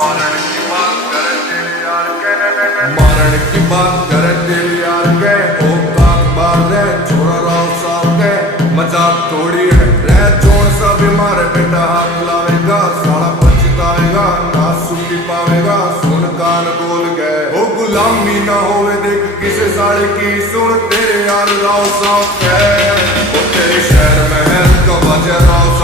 मारण की बात करे तेरे यार के, मारण की बात करे तेरे यार के। औकात बात है छोरा राव साहब के, मजाक थोड़ी है रह जोन सा बीमार बेटा हाथ लावेगा साला पछताएगा ना सुखी पावेगा। सुन कान बोल गए ओ गुलामी ना होवे देख किसे साले की, सुन तेरे यार राव साहब के। ओ तेरे शहर में है का वजह राव